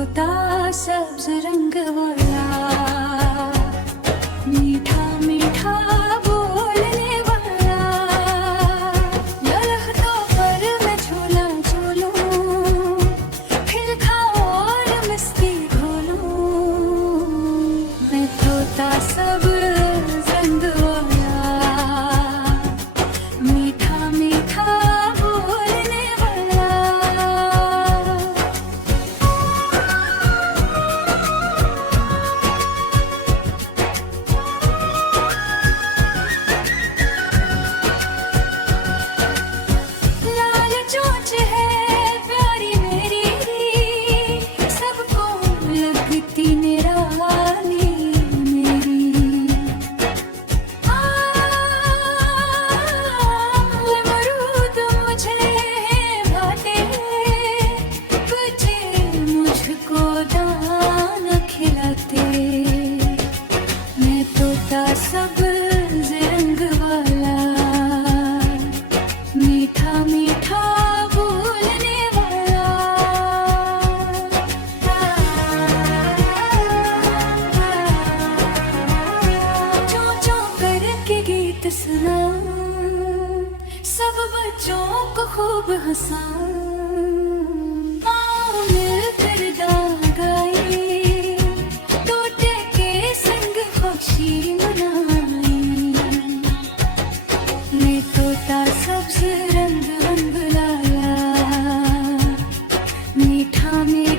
तोता सब्ज रंग वाला, मीठा मीठा बोलने वाला, दरख्तों पर मैं झूला झूलूं, फिर खाऊं और मस्ती घोलूं। मैं तोता सब्ज रंग वाला, मीठा मीठा बोलने वाला। लाल चोंच है प्यारी मेरी, सबको लगती निराली मेरी। अमरूद मुझे भाते, बच्चे मुझको दाना खिलाते। मैं तोता सब्ज रंग वाला, मीठा मीठा बोलने वाला। चों चों करके गीत सुनाऊं, सब बच्चों को खूब हंसाऊं। आओ मिलकर गान गाएं, तोते के संग खुशी मनाएं। मैं तोता सब्ज रंग लाया, मीठा मीठा